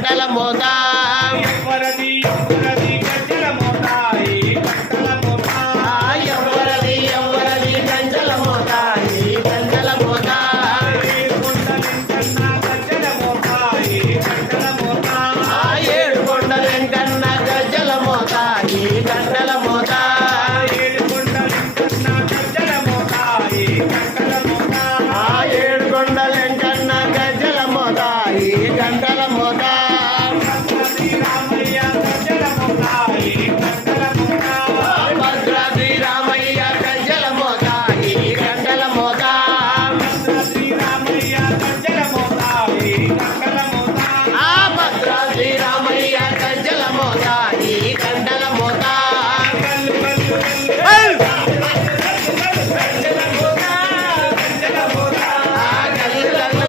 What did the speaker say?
పంటల మోత ఎవ్వరది ఎవ్వరది గంటల మోత పంటల మోత ఎవ్వరది ఎవ్వరది గంటల మోత ఏడు కొండలెంకన్నా గంటల మోత గంటల మోత ఏడు కొండలెంకన్నా గంటల మోత గంటల ఏడు కొండలెంకన్నా గంటల మోత గంటల Yeah.